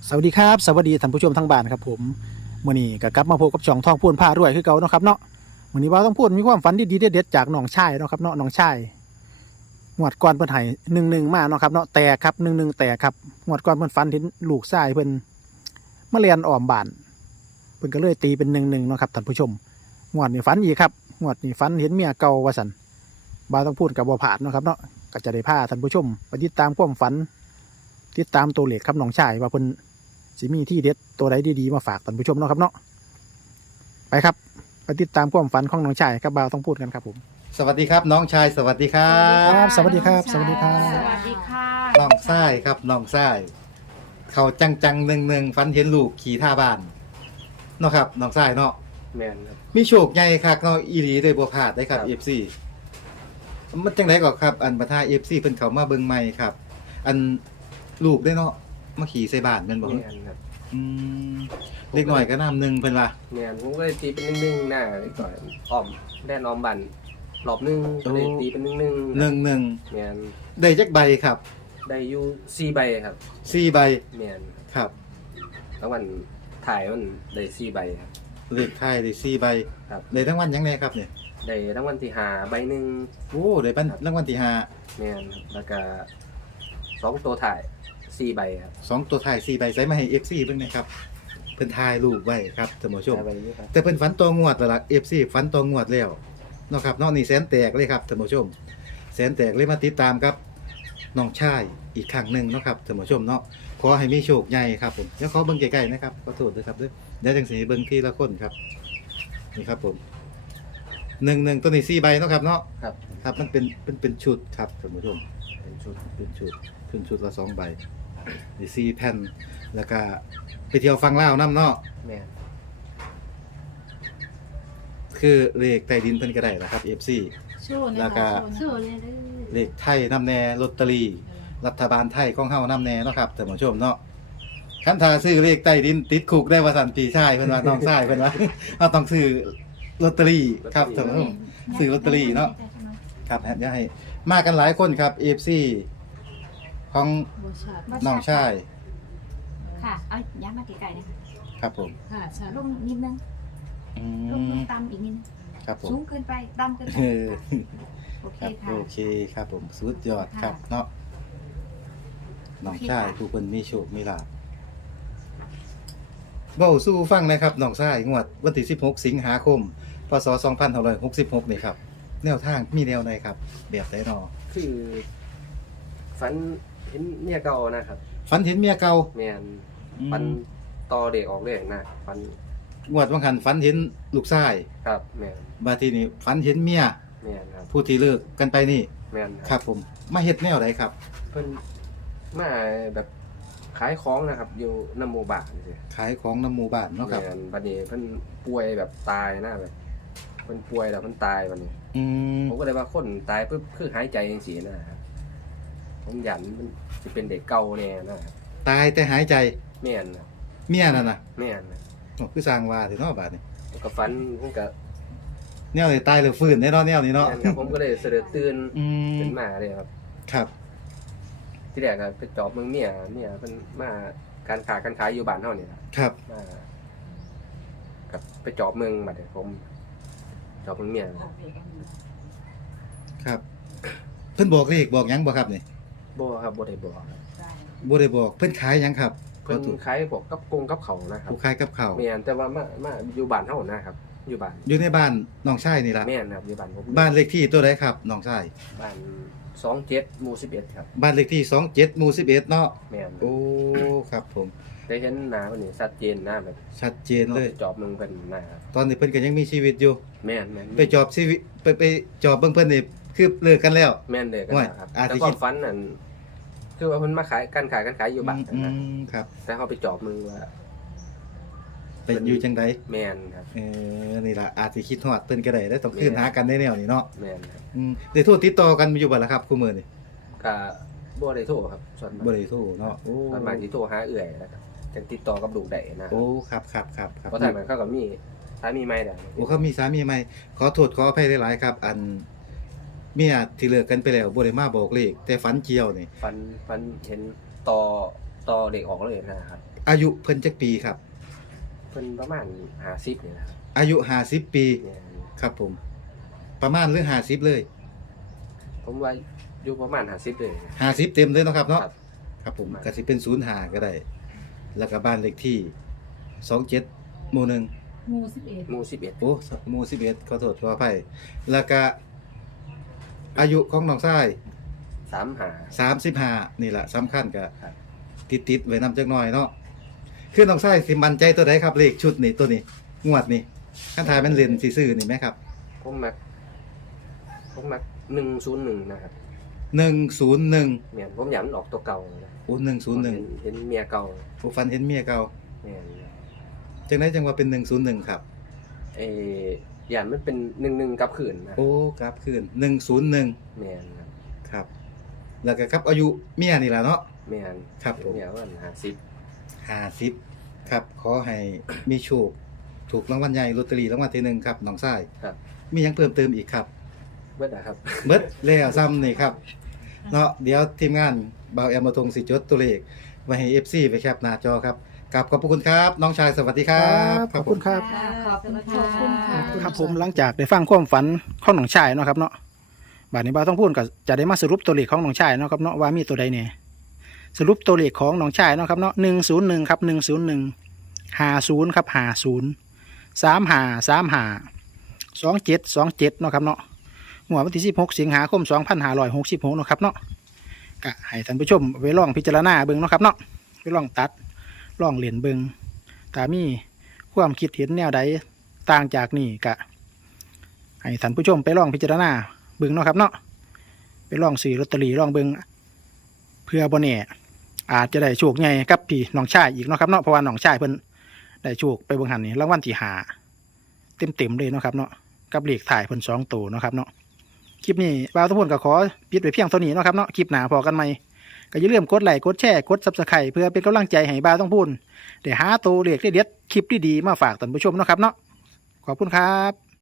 สวัสดีครับสวัสดีท่านผู้ชมทั้งบ้านครับผมมื้อนี้ก็กลับมาพบกับช่องทองพูนผ้ารวยคือเก่าเนาะครับเนาะมื้อนี้ว่าต้องพูดมีความฝันดีๆเด็ดๆจากน้องชายเนาะครับเนาะน้องชายงวดก่อนเพิ่นให้11มาเนาะครับเนาะแตกครับ11แตกครับงวดก่อนเพิ่นฝันเห็นลูกชายเพิ่นมาเรียนอ้อมบ้านเพิ่นก็เลยตีเป็น11เนาะครับท่านผู้ชมงวดนี้ฝันอีกครับงวดนี้ฝันเห็นเมียเก่าว่าซั่นบ่าวต้องพูดกับบ่ผาดเนาะครับเนาะก็จะได้พาท่านผู้ชมไปติดตามความฝันติดตามตัวเลขครับน้องชายว่าเพิ่นสิมีที่เด็ดตัวใดดีๆมาฝากท่านผู้ชมเนาะครับเนาะไปครับไปติดตามความฝันของน้องชายกับบ่าวต้องพูดกันครับผมสวัสดีครับน้องชายสวัสดีครับสวัสดีครับสวัสดีครับสวัสดีค่ะน้องทรายครับน้องทรายเขาจังๆฟันเห็นลูกขี่ท่าบ้านเนาะครับน้องทรายเนาะแมนครับมีโชคใหญ่ครับเนาะอีหลีได้บ่พลาดได้ครับครับ FC มันจังได๋ก็ครับอันประธาน FC เพิ่นเข้ามาเบิ่งใหม่ครับ อันลูกได้เนาะมาขี่ใส่บ้านแม่นบ่แมนครับอืมเล็กน้อยก็น้ำหนึงเพิ่นว่าแมนผมก็เลยตีเป็นนึ่งๆหน้าไปก่อนอ้อมแดนอ้อมบันรอบหนึงก็เลยตีเป็นนึ่งๆ 11 แมนได้จักใบครับได้อยู่4 ใบครับ 4ใบแมนครับทั้งวันถ่ายมันได้4 ใบครับเลขท้ายได้4ใบครับได้ทั้งวันยังไงครับเนี่ยได้รางวัลที่5ใบหนึงโอ้ได้ปันรางวัลที่ห้าแมนครับแล้วก็2ตัวถ่าย4 ใบครับ 2ตัวท้าย4ใบใส่มาให้ FC เบิ่งหนะครับเพิ่นถ่ายรูปไว้ครับท่านผู้ชมได้ใบนี้ครับแต่เพิ่นฝันตัวงวดแล้วล่ะ FC ฝันตัวงวดแล้วเนาะครับเนาะนี่แสนแตกเลยครับท่านผู้ชมแสนแตกเลยมาติดตามครับน้องชายอีกครั้งหนึงเนาะครับท่านผู้ชมเนาะขอให้มีโชคใหญ่ครับผมเดี๋ยวขอเบิ่งใกล้ๆนะครับขอโทษด้วยครับเดี๋ยวจังสิเบิ่งทีละคนครับนี่ครับผม11ตัวนี้4ใบเนาะครับเนาะครับครับมันเป็นชุดครับท่านผู้ชมเป็นชุดละ2ใบนี่4แผ่นแล้วก็ไปเที่ยวฟังลาวนํเนาะแมนคือเลขใต้ดินเพิ่นก็ได้ล่ะครับ FC โชว์เลยแล้วก็ค่ะโชว์เลยเด้อเลขไทยนำแน่ลอตเตอรี่รัฐบาลไทยของเฮานำแน่เนาะครับท่านผู้ชมเนาะคันถ้าซื้อเลขใต้ดินติดคุกได้ว่าซั่นพี่ชายเพิ่นว่าน้องชายเพิ่นว่า เฮาต้องซื้อลอตเตอรี่ครับท่านผู้ชมซื้อลอตเตอรี่เนาะครับเดี๋ยวให้มากันหลายคนครับ FC ของบ่ชัดน้องชายค่ะ เอาย้ำมาไกลๆนะคะครับผมค่ะชัดลงนิดนึงอืลงมต่ำอีกนิดนึงครับผมสูงเกินไปต่ำเกินไปเออโอเคครับค่ะโอเคครับผมสุดยอดครับค่ะเนาะน้องชายโอเคค่ะผู้เพิ่นมีโชคมีลาภเว้าสู้ฟังนะครับน้องชายงวดวันที่16สิงหาคมพศ2566นี่ครับแนวทางมีแนวใดครับ แบบใดเนาะคือฝันเห็นเมียเก่านะครับฝันเห็นเมียเก่าแมนอืมฝันต่อเด็กออกเรื่องนะฝันงวดวังหันฝันเห็นลูกชายครับแมนบาดทีนี้ฝันเห็นเมียแมนครับผู้ที่เลิกกันไปนี่แมนครับผมมาเฮ็ดแนวใดครับเพิ่นมาแบบขายของนะครับ อยู่น้ำหมู่บ้านสิขายของนำหมู่บ้านเนาะครับแม่นบัดนี้เพิ่นป่วยแบบตายนะแบบเพิ่นป่วยแล้วเพิ่นตายบัดนี้อืมผมก็เลยว่าคนตายปุ๊บคือหายใจจังซี่นะครับผมยันมันสิเป็นเด็กเก่าแน่นะครับตายแต่หายใจแม่นนะเมียนั่นน่ะแม่นนะโอ้คือสร้างว่าสิเนาะบาดนี้ผมก็ฝันผมก็แนวนี้ตายหรือฟื้นแน่เนาะแนวนี้เนาะแม่นครับผมก็เลยเสด็จตื่นอืมขึ้นมาเลยครับครับที่แรกก็ไปจอบเมืองเมียเพิ่นมาการขายอยู่บ้านเฮานี่ล่ะครับมากับไปจอบเมืองบัดนี้ผมจอบเมืองเมียครับ เพิ่นบอกเลขบอกหยังบ่ครับนี่บ่ครับบ่ได้บอกครับบ่ได้บอกเพิ่นขายหยังครับเพิ่นขอโทษขายพวกกับกงกับเขาวนะครับผู้ขายกับข้าวแม่นแต่ว่ามาอยู่บ้านเฮานะครับ อยู่บ้านอยู่ในบ้านน้องชายนี่ล่ะแม่นครับอยู่บ้านผมบ้านเลขที่ตัวใดครับน้องชายบ้าน27หมู่11ครับบ้านเลขที่27หมู่11เนาะแม่นโอ้ครับผมได้เห็นหน้าเพิ่นนี่ชัดเจนหน้าแบบชัดเจนเลยจอบเมืองเพิ่นนะครับตอนนี้เพิ่นก็ยังมีชีวิตอยู่แม่นแม่นไปจอบชีวิตไปจอบเบิ่งเพิ่นนี่คือเลิกกันแล้วแม่นเลยกันโอ้ยนะครับอาจแต่สิควาคิมดฝันนั่นคือว่าเพิ่นมาขายอยู่บ้านอืนะมครับแต่เฮาไปจอบเมืองว่าไปอยู่จังไดแม่นครับนี่ล่ะอาจสิคิดฮอดเพิ่นก็ได้แล้วต้องคืนหากันในแนวนี้เนาะแม่นครับได้โทรติดต่อกันอยู่บ่ล่ะครับคู่มื้อนี่ก็บ่ได้โทรครับส่วนมากบ่ได้โทรเนาะโอ้ส่วนมากสิโทรหาเอื้อยแล้วก็จังติดต่อกับลูกได้นะโอ้ครับครับครับครับเพราะฉะนั้นเขาก็มีสามีใหม่แล้วโอ้เขามีสามีใหม่ขอโทษขออภัยหลายๆครับ อันเมียที่เลิกกันไปแล้วบ่ได้มาบอกเลขแต่ฝันเกี่ยวนี่ฟันเห็นต่อเด็กออกเลยนะครับอายุเพิ่นจักปีครับเพิ่นประมาณ50นี่แหละครับอายุ50 ปีแม่นครับผม ประมาณหรือ50เลยผมว่าอยู่ประมาณ50เลย 50เต็มเลยเนาะครับเนาะครับครับผมก็สิเป็น05ก็ได้ แล้วก็บ้านเลขที่27หมู่1 หมู่11 หมู่11 โอ้หมู่11ขอโทษขออภัยแล้วก็อายุของน้องชาย 35นี่แหละสำคัญก็ครับติดไว้นำจักหน่อยเนาะคือน้องชายสิมั่นใจตัวใดครับเลขชุดนี้ตัวนี้งวดนี้คันทายมันเล่นสิซื้อนี่ไหมครับผมมัก101นะครับ 101 แม่นผมอยากมันออกตัวเก่านะโอ้101 เห็นเมียเก่าผู้ฟันเห็นเมียเก่าแม่นจังไดจังว่าเป็น101ครับย่านมันเป็น11กลับคืนนะโอ้กราฟขึ้น101 แม่นครับครับ แล้วก็ครับอายุเมียนี่ล่ะเนาะแม่นครับผมเมียว่า 50ครับขอให้มีโชคถูกรางวัลใหญ่ลอตเตอรี่รางวัลที่หนึ่งครับน้องชาย 50ครับมีหยังเพิ่มเติมอีกครับเบิดนะครับเบิดแล้วซ้ำนี่ครับเนาะเดี๋ยวทีมงานบ่าวแอมมาทงสิจดตัวเลขไว้ให้ FC ไปแคปหน้าจอครับกราบขอบพระคุณครับน้องชายสวัสดีครับขอบคุณครับค่ะขอบคุณขอบคุณค่ะค่ะครับผมหลังจากได้ฟังความฝันของน้องชายเนาะครับเนาะบาดนี้บ่าวต้องพูดก็จะได้มาสรุปตัวเลขของน้องชายเนาะครับเนาะว่ามีตัวใดเนี่ยสรุปตัวเลขของน้องชายเนาะครับเนาะ101ครับ101 50ครับ50 35 27 เนาะครับเนาะงวดวันที่16สิงหาคม2566เนาะครับเนาะก็ให้ท่านผู้ชมไปลองพิจารณาเบิ่งเนาะครับเนาะไปลองตัดลองเล่นเบิ่งถ้ามีความคิดเห็นแนวใดต่างจากนี้ก็ให้ท่านผู้ชมไปลองพิจารณาเบิ่งเนาะครับเนาะไปลองซื้อลอตเตอรี่ลองเบิ่งเพื่อบ่แน่อาจจะได้โชคใหญ่กับพี่น้องชายอีกเนาะครับเนาะเพราะว่าน้องชายเพิ่นได้โชคไปเบิ่งหันนี่รางวัลที่5เต็มเลยเนาะครับเนาะกับเลขถ่ายเพิ่น2ตัวเนาะครับเนาะคลิปนี้บ่าวทุกคนก็ขอปิดไว้เพียงเท่านี้เนาะครับเนาะคลิปหน้าพอกันใหม่ก็อย่าลืมกดไลค์กดแชร์กด Subscribe เพื่อเป็นกำลังใจให้บ่าวต้องพูดได้หาตัวเลขเด็ดๆคลิปดีๆมาฝากท่านผู้ชมเนาะครับเนาะขอบคุณครับ